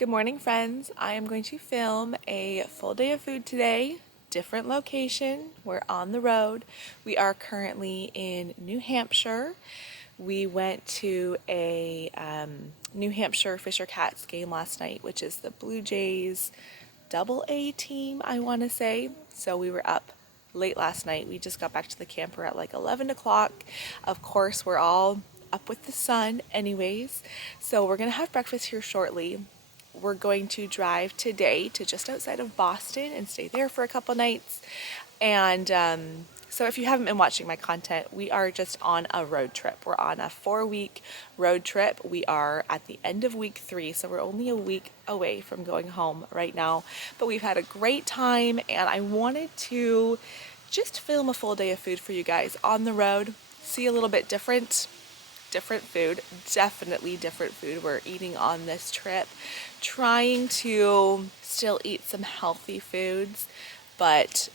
Good morning, friends. I am going to film a full day of food today, different location. We're on the road. We are currently in New Hampshire. We went to a New Hampshire Fisher Cats game last night, which is the Blue Jays AA team, I want to say. So we were up late last night. We just got back to the camper at like 11 o'clock. Of course, we're all up with the sun anyways. So we're going to have breakfast here shortly. We're going to drive today to just outside of Boston and stay there for a couple nights. And so if you haven't been watching my content, we are just on a road trip. We're on a 4-week road trip. We are at the end of week 3, so we're only a week away from going home right now. But we've had a great time, and I wanted to just film a full day of food for you guys on the road, see a little bit different food, definitely different food we're eating on this trip. Trying to still eat some healthy foods, but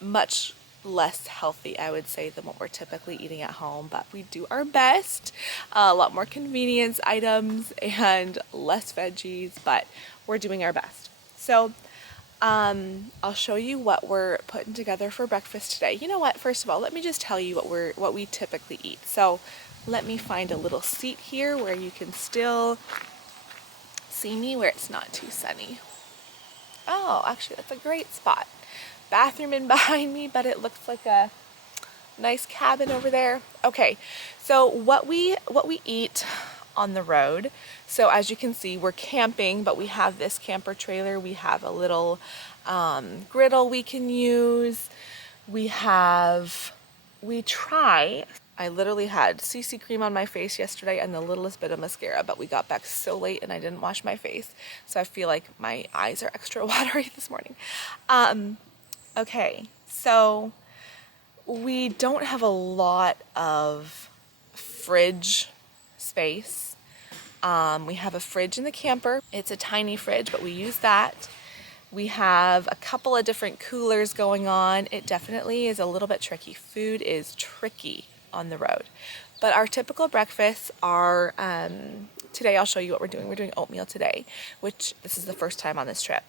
much less healthy, I would say, than what we're typically eating at home. But we do our best. A lot more convenience items and less veggies, but we're doing our best. So I'll show you what we're putting together for breakfast today. You know what? First of all, let me just tell you what we typically eat. So let me find a little seat here where you can still see me, where it's not too sunny. Oh, actually, that's a great spot. Bathroom in behind me, but it looks like a nice cabin over there. Okay, so what we eat on the road. So as you can see, we're camping, but we have this camper trailer. We have a little griddle we can use. I literally had CC cream on my face yesterday and the littlest bit of mascara, but we got back so late and I didn't wash my face. So I feel like my eyes are extra watery this morning. Okay, so we don't have a lot of fridge space. We have a fridge in the camper. It's a tiny fridge, but we use that. We have a couple of different coolers going on. It definitely is a little bit tricky. Food is tricky on the road. But our typical breakfasts are, today I'll show you what we're doing. We're doing oatmeal today, which this is the first time on this trip.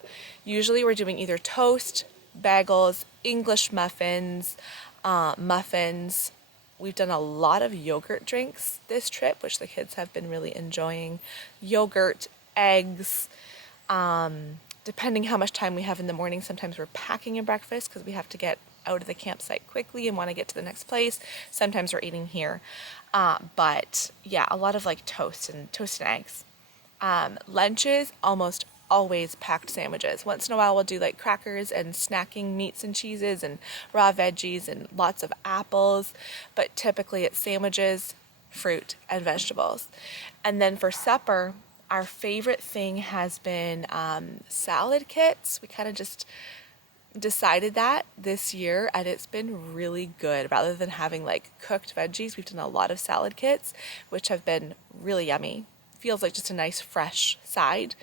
Usually we're doing either toast, bagels, English muffins, muffins. We've done a lot of yogurt drinks this trip, which the kids have been really enjoying. Yogurt, eggs, depending how much time we have in the morning, sometimes we're packing a breakfast because we have to get out of the campsite quickly and want to get to the next place. Sometimes we're eating here. But yeah, a lot of like toast and eggs. Lunches, almost always packed sandwiches. Once in a while we'll do like crackers and snacking meats and cheeses and raw veggies and lots of apples, but typically it's sandwiches, fruit, and vegetables. And then for supper, our favorite thing has been salad kits. We kind of just decided that this year, and it's been really good. Rather than having like cooked veggies, we've done a lot of salad kits, which have been really yummy. Feels like just a nice fresh side.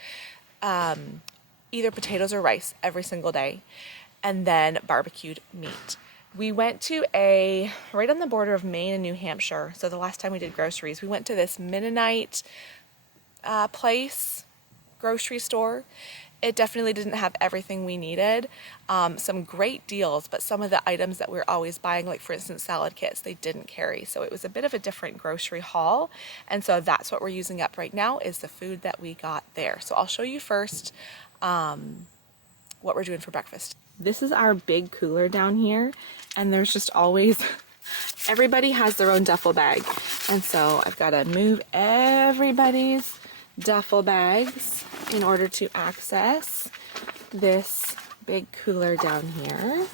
Either potatoes or rice every single day, and then barbecued meat. We went to right on the border of Maine and New Hampshire. So the last time we did groceries, we went to this Mennonite grocery store. It definitely didn't have everything we needed. Some great deals, but some of the items that we're always buying, like for instance salad kits, they didn't carry. So it was a bit of a different grocery haul. And so that's what we're using up right now, is the food that we got there. So I'll show you first what we're doing for breakfast. This is our big cooler down here, and there's just always everybody has their own duffel bag. And so I've got to move everybody's duffel bags in order to access this big cooler down here.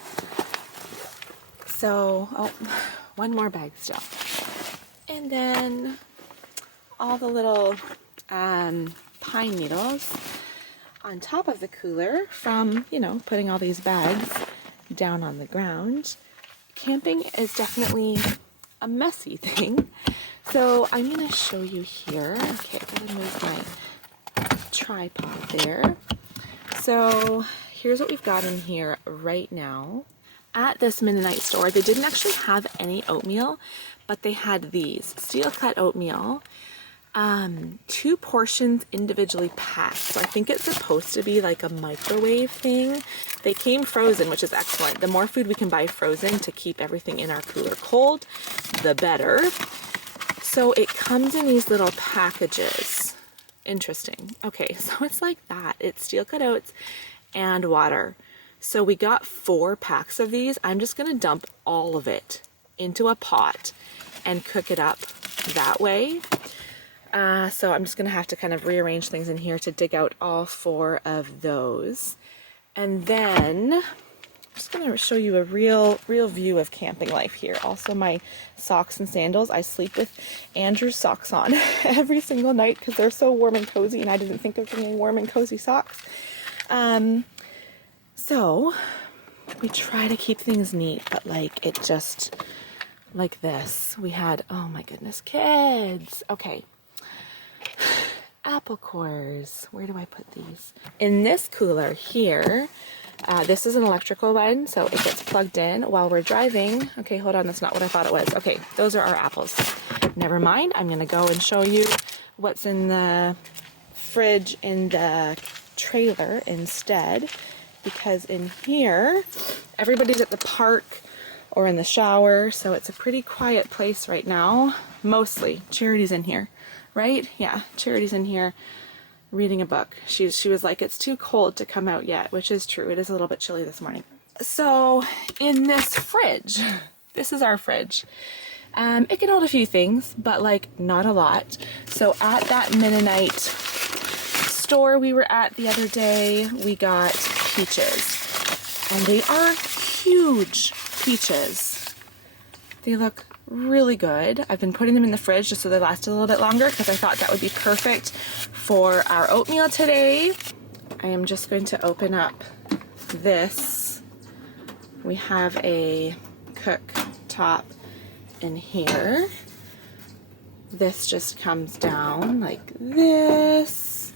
So, one more bag still. And then all the little pine needles on top of the cooler from, putting all these bags down on the ground. Camping is definitely a messy thing. So I'm going to show you here. Okay, I'm going to move my tripod there. So here's what we've got in here right now. At this Mennonite store, they didn't actually have any oatmeal, but they had these steel cut oatmeal. 2 portions individually packed. So I think it's supposed to be like a microwave thing. They came frozen, which is excellent. The more food we can buy frozen to keep everything in our cooler cold, the better. So it comes in these little packages. Interesting. Okay, so it's like that. It's steel cut oats and water. So we got 4 packs of these. I'm just gonna dump all of it into a pot and cook it up that way. So I'm just gonna have to kind of rearrange things in here to dig out all 4 of those. And then I'm just gonna show you a real view of camping life here. Also my socks and sandals. I sleep with Andrew's socks on every single night because they're so warm and cozy, and I didn't think of bringing warm and cozy socks. So we try to keep things neat, but like it just like this. We had, oh my goodness, kids. Okay. Apple cores. Where do I put these? In this cooler here, this is an electrical one, so it gets plugged in while we're driving. Okay, hold on, that's not what I thought it was. Okay, those are our apples. Never mind, I'm gonna go and show you what's in the fridge in the trailer instead, because in here, everybody's at the park or in the shower, so it's a pretty quiet place right now. Mostly. Charity's in here. Right? Yeah, Charity's in here reading a book. She was like, it's too cold to come out yet, which is true. It is a little bit chilly this morning. So in this fridge, this is our fridge. It can hold a few things, but like not a lot. So at that Mennonite store we were at the other day, we got peaches. And they are huge peaches. They look really good. I've been putting them in the fridge just so they last a little bit longer because I thought that would be perfect for our oatmeal today. I am just going to open up this. We have a cooktop in here. This just comes down like this.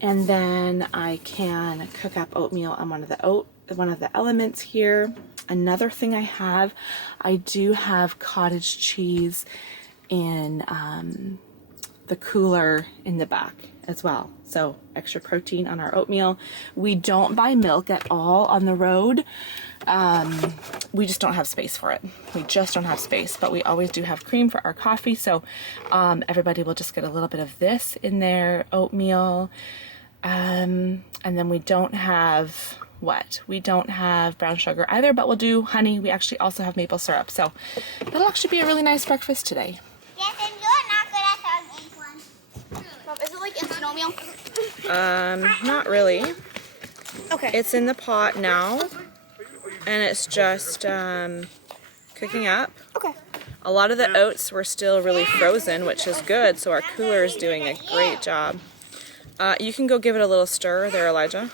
And then I can cook up oatmeal on one of the elements here. Another thing I do have cottage cheese in the cooler in the back as well. So extra protein on our oatmeal. We don't buy milk at all on the road. We just don't have space for it. We just don't have space, but we always do have cream for our coffee. So everybody will just get a little bit of this in their oatmeal. And then we don't have we don't have brown sugar either, but we'll do honey. We actually also have maple syrup. So that'll actually be a really nice breakfast today. Yes, and you're not good at telling anyone. Mom, is it like instant oatmeal? Not really. Okay. It's in the pot now, and it's just cooking up. Okay. A lot of the oats were still really frozen, which is good, so our cooler is doing a great job. You can go give it a little stir there, Elijah.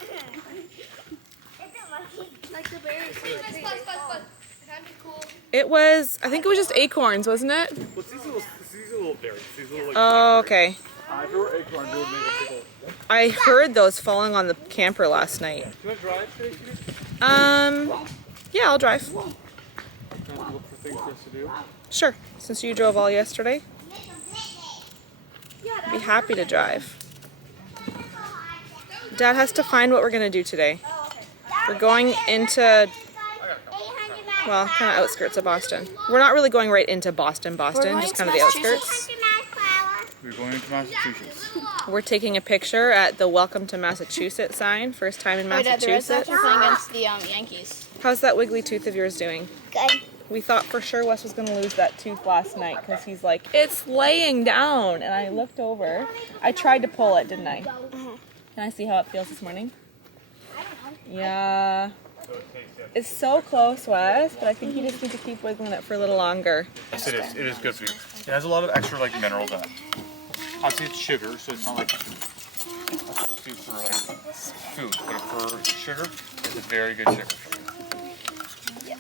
It was, I think it was just acorns, wasn't it? Well, these are little berries. These little, like, Oh, okay. if it were acorns, it would make a pickle. I heard those falling on the camper last night. Do you want to drive today, Peter? Yeah, I'll drive. Look for things for us to do. Sure, since you drove all yesterday. Be happy to drive. Dad has to find what we're going to do today. We're going into, well, kind of outskirts of Boston. We're not really going right into Boston, just kind of the outskirts. We're going into Massachusetts. We're taking a picture at the Welcome to Massachusetts sign. First time in Massachusetts. The Red Sox are playing against the Yankees. How's that wiggly tooth of yours doing? Good. We thought for sure Wes was going to lose that tooth last night because he's like, it's laying down. And I looked over. I tried to pull it, didn't I? Can I see how it feels this morning? Yeah. It's so close, Wes, but I think you just need to keep wiggling it for a little longer. Yes, it is. It is good for you. It has a lot of extra like minerals in it. Obviously, it's sugar, so it's not like a substitute for like food, but for sugar, it's a very good sugar for you.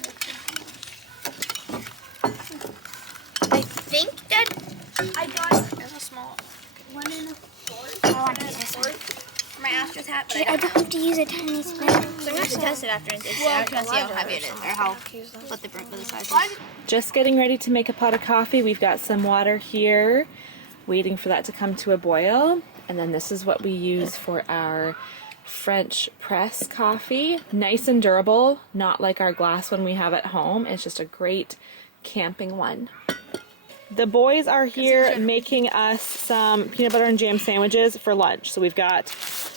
I think that I got a small one in a fourth. I want to use this one. For my Astros hat, but I don't have to use a tiny spoon. So I'm going to have to test it after and see how heavy it is, or what the size is. Just getting ready to make a pot of coffee. We've got some water here. waiting for that to come to a boil. And then this is what we use for our French press coffee. Nice and durable, not like our glass one we have at home. It's just a great camping one. The boys are here making us some peanut butter and jam sandwiches for lunch. So we've got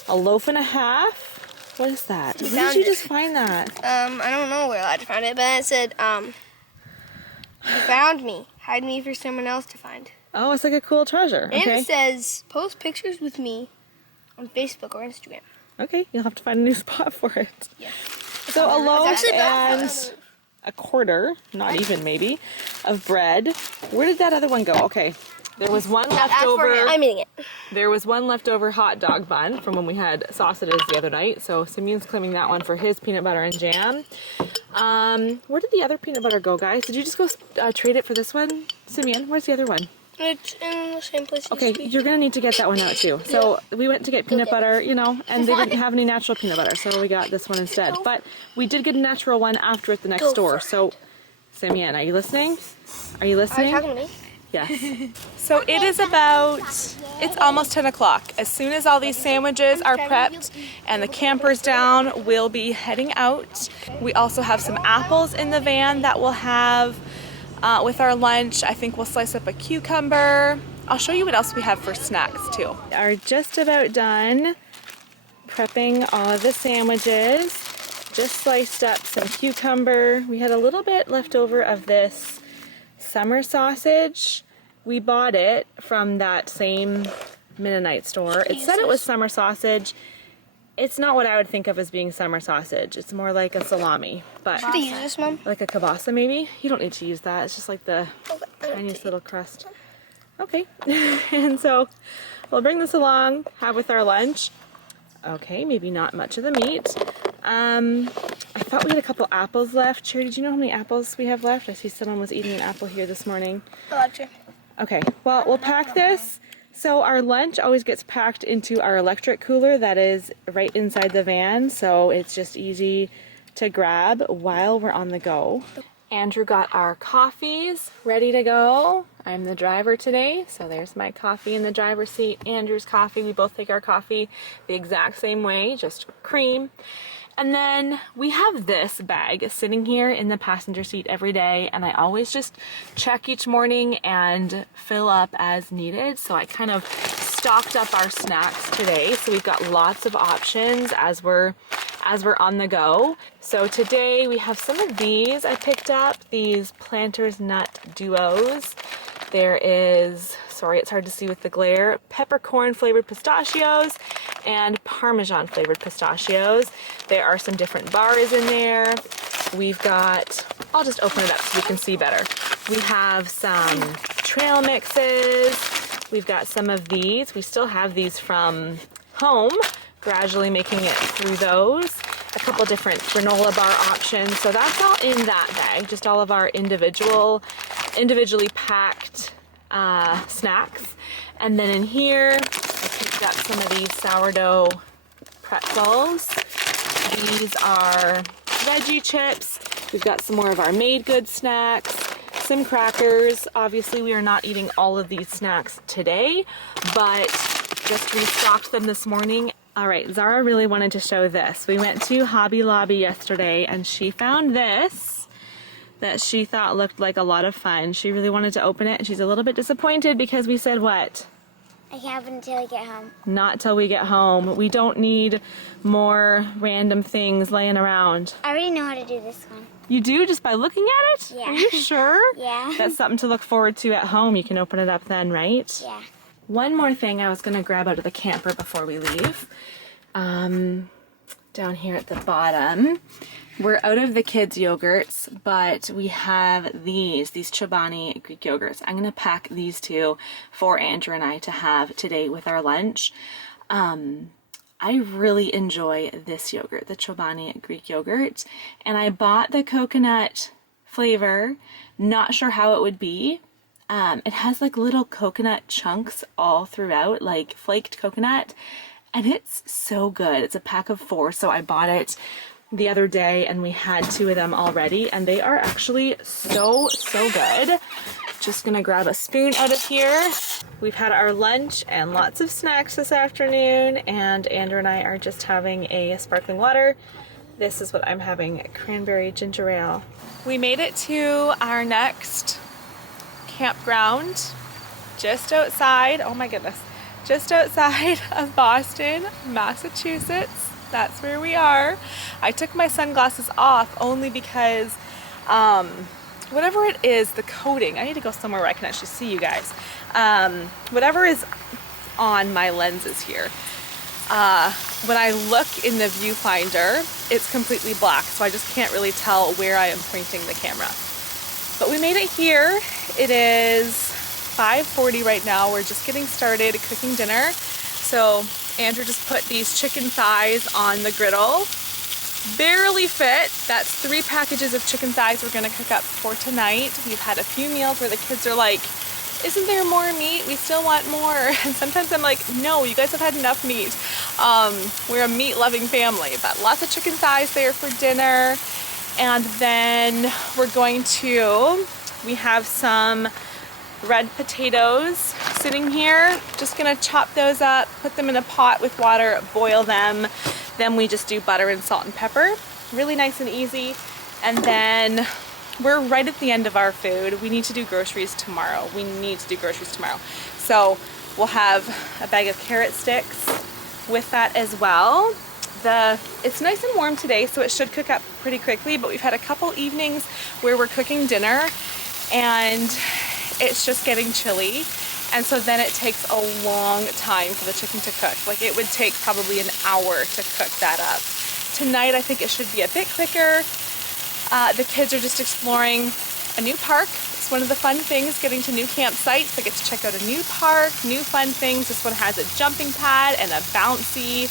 a loaf and a half. What is that? Where did you just find that? I don't know where I found it, but it said, you found me. Hide me for someone else to find. Oh, it's like a cool treasure. And Okay. it says, post pictures with me on Facebook or Instagram. Okay, you'll have to find a new spot for it. Yeah. So a loaf actually and a quarter, not even maybe, of bread. Where did that other one go? Okay, there was one left over. I'm eating it. There was one leftover hot dog bun from when we had sausages the other night. So Simeon's claiming that one for his peanut butter and jam. Where did the other peanut butter go, guys? Did you just go trade it for this one? Simeon, where's the other one? It's in the same place. Okay, you're gonna need to get that one out too. So we went to get peanut butter, you know, and they didn't have any natural peanut butter, so we got this one instead. But we did get a natural one after at the next store. So, Simeon, are you listening? Are you listening? Are you talking to me? Yes. So it is it's almost 10 o'clock. As soon as all these sandwiches are prepped and the camper's down, we'll be heading out. We also have some apples in the van that we'll have with our lunch. I think we'll slice up a cucumber. I'll show you what else we have for snacks too. We are just about done prepping all of the sandwiches. Just sliced up some cucumber. We had a little bit left over of this summer sausage. We bought it from that same Mennonite store. It said it was summer sausage. It's not what I would think of as being summer sausage. It's more like a salami, but Should I use this, Mom? like a kielbasa maybe. You don't need to use that. It's just like the tiniest little crust. Okay, and so we'll bring this along, have with our lunch. Okay, maybe not much of the meat. I thought we had a couple apples left. Cherry, did you know how many apples we have left? I see someone was eating an apple here this morning. Okay, well, we'll pack this. So our lunch always gets packed into our electric cooler that is right inside the van, so it's just easy to grab while we're on the go. Andrew got our coffees ready to go. I'm the driver today, so there's my coffee in the driver's seat. Andrew's coffee. We both take our coffee the exact same way, just cream. And then we have this bag sitting here in the passenger seat every day, and I always just check each morning and fill up as needed. So I kind of stocked up our snacks today, so we've got lots of options as we're on the go. So today we have some of these I picked up, these Planters Nut Duos. There is, sorry it's hard to see with the glare, peppercorn flavored pistachios and Parmesan flavored pistachios. There are some different bars in there. We've got, I'll just open it up so you can see better. We have some trail mixes. We've got some of these. We still have these from home, gradually making it through those. A couple different granola bar options. So that's all in that bag, just all of our individually packed snacks. And then in here, I picked up some of these sourdough pretzels. These are veggie chips. We've got some more of our made good snacks, some crackers. Obviously, we are not eating all of these snacks today, but just restocked them this morning. All right, Zara really wanted to show this. We went to Hobby Lobby yesterday and she found this that she thought looked like a lot of fun. She really wanted to open it and she's a little bit disappointed because we said what? I can't open until I get home. Not till we get home. We don't need more random things laying around. I already know how to do this one. You do just by looking at it? Yeah. Are you sure? Yeah. That's something to look forward to at home. You can open it up then, right? Yeah. One more thing I was going to grab out of the camper before we leave. Down here at the bottom, we're out of the kids' yogurts, but we have these Chobani Greek yogurts. I'm going to pack these two for Andrew and I to have today with our lunch. I really enjoy this yogurt, the Chobani Greek yogurt, and I bought the coconut flavor, not sure how it would be. It has like little coconut chunks all throughout, like flaked coconut, and it's so good. It's a pack of 4, so I bought it the other day and we had 2 of them already and they are actually so good. Just gonna grab a spoon out of here. We've had our lunch and lots of snacks this afternoon, and Andrew and I are just having a sparkling water. This is what I'm having, cranberry ginger ale. We made it to our next campground just outside, oh my goodness, just outside of Boston, Massachusetts. That's where we are. I took my sunglasses off only because whatever it is, the coating, I need to go somewhere where I can actually see you guys. Whatever is on my lenses here, when I look in the viewfinder, it's completely black, so I just can't really tell where I am pointing the camera. But we made it here. It is 5:40 right now. We're just getting started cooking dinner. So Andrew just put these chicken thighs on the griddle. Barely fit. That's 3 packages of chicken thighs we're gonna cook up for tonight. We've had a few meals where the kids are like, isn't there more meat? We still want more. And sometimes I'm like, no, you guys have had enough meat. We're a meat loving family, but lots of chicken thighs there for dinner. And then we have some red potatoes sitting here. Just gonna chop those up, put them in a pot with water, boil them. Then we just do butter and salt and pepper. Really nice and easy. And then we're right at the end of our food. We need to do groceries tomorrow. So we'll have a bag of carrot sticks with that as well. It's nice and warm today, so it should cook up pretty quickly, but we've had a couple evenings where we're cooking dinner and it's just getting chilly. And so then it takes a long time for the chicken to cook. Like it would take probably an hour to cook that up. Tonight, I think it should be a bit quicker. The kids are just exploring a new park. It's one of the fun things, getting to new campsites. They get to check out a new park, new fun things. This one has a jumping pad and a bouncy,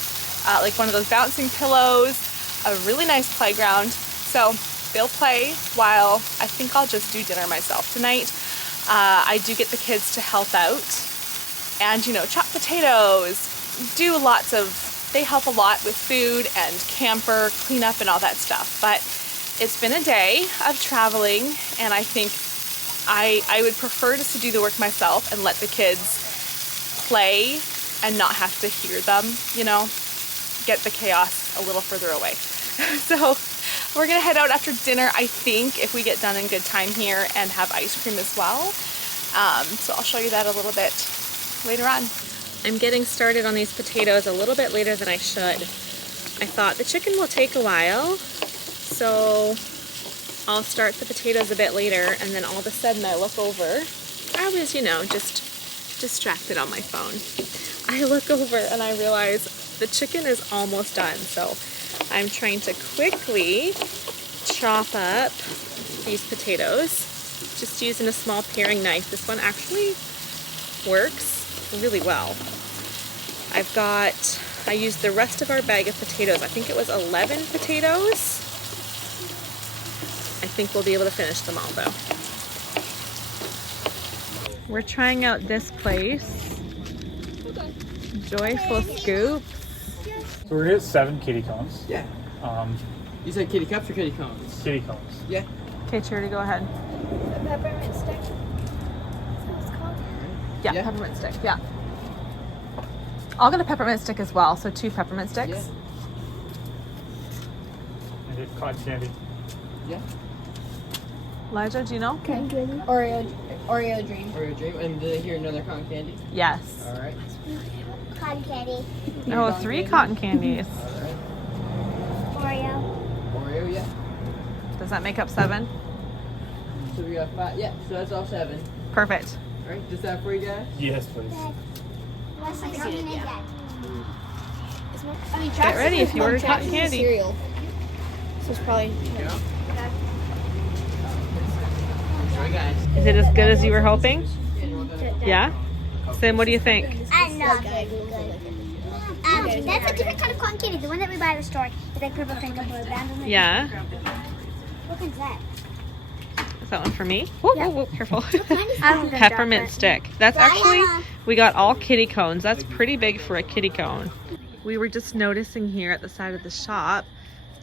like one of those bouncing pillows, a really nice playground. So they'll play while I think I'll just do dinner myself tonight. I do get the kids to help out and, you know, chop potatoes, they help a lot with food and camper cleanup and all that stuff. But it's been a day of traveling, and I think I would prefer just to do the work myself and let the kids play and not have to hear them, you know, get the chaos a little further away. So we're gonna head out after dinner, I think, if we get done in good time here, and have ice cream as well. So I'll show you that a little bit later on. I'm getting started on these potatoes a little bit later than I should. I thought the chicken will take a while, so I'll start the potatoes a bit later, and then all of a sudden I look over. I was, you know, just distracted on my phone. I look over and I realize the chicken is almost done, so I'm trying to quickly chop up these potatoes, just using a small paring knife. This one actually works really well. I used the rest of our bag of potatoes. I think it was 11 potatoes. I think we'll be able to finish them all though. We're trying out this place. Joyful Scoop. So we're gonna get 7 kitty cones. Yeah. You said kitty cups or kitty cones? Kitty cones. Yeah. Okay, Charity, go ahead. A peppermint stick. Is that what it's called? Yeah, Yeah. peppermint stick, yeah. I'll get a peppermint stick as well, so 2 peppermint sticks. Yeah. And get cotton candy. Yeah. Elijah, do you know? Oreo dream. Oreo dream. And did I hear another cotton candy? Yes. All right. Cotton candy. Oh, 3 cotton candies. All right. Oreo. Oreo, yeah. Does that make up 7? So we got 5. Yeah. So that's all 7. Perfect. All right. Is that for you guys? Yes, please. What's my coming in, Dad? Get ready if you order cotton candy. Cereal. So it's probably. Yeah. Enjoy, guys. Is it as good as you were hoping? Yeah, you want that? Yeah? Sim, what do you think? I love it. That's a different kind of cotton candy. The one that we buy at the store is like purple crinkle blue band. Yeah? What one's that? Is that one for me? Whoa, Yeah. whoa, whoa, careful. I'm Peppermint stick. That's actually, we got all kitty cones. That's pretty big for a kitty cone. We were just noticing here at the side of the shop,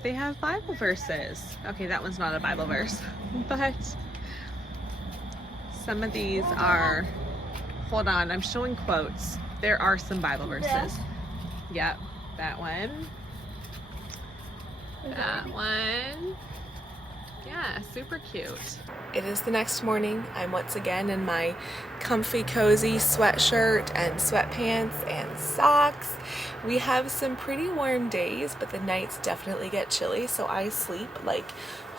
they have Bible verses. Okay, that one's not a Bible verse, but some of these are, hold on, I'm showing quotes. There are some Bible verses. Yep, that one. That one. Yeah, super cute. It is the next morning. I'm once again in my comfy, cozy sweatshirt and sweatpants and socks. We have some pretty warm days, but the nights definitely get chilly, so I sleep like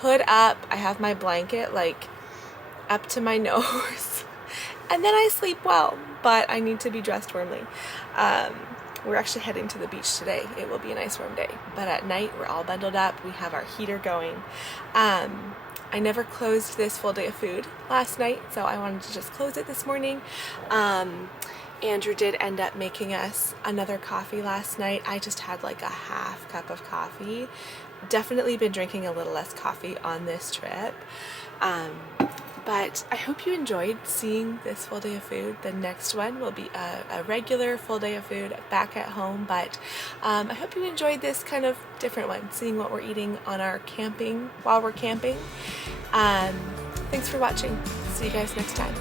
hood up. I have my blanket like up to my nose, and then I sleep well, but I need to be dressed warmly. We're actually heading to the beach today. It will be a nice warm day, but at night we're all bundled up. We have our heater going. I never closed this full day of food last night, so I wanted to just close it this morning. Andrew did end up making us another coffee last night. I just had like a half cup of coffee. Definitely been drinking a little less coffee on this trip. But I hope you enjoyed seeing this full day of food. The next one will be a regular full day of food back at home, but I hope you enjoyed this kind of different one, seeing what we're eating on our camping while we're camping. Thanks for watching. See you guys next time.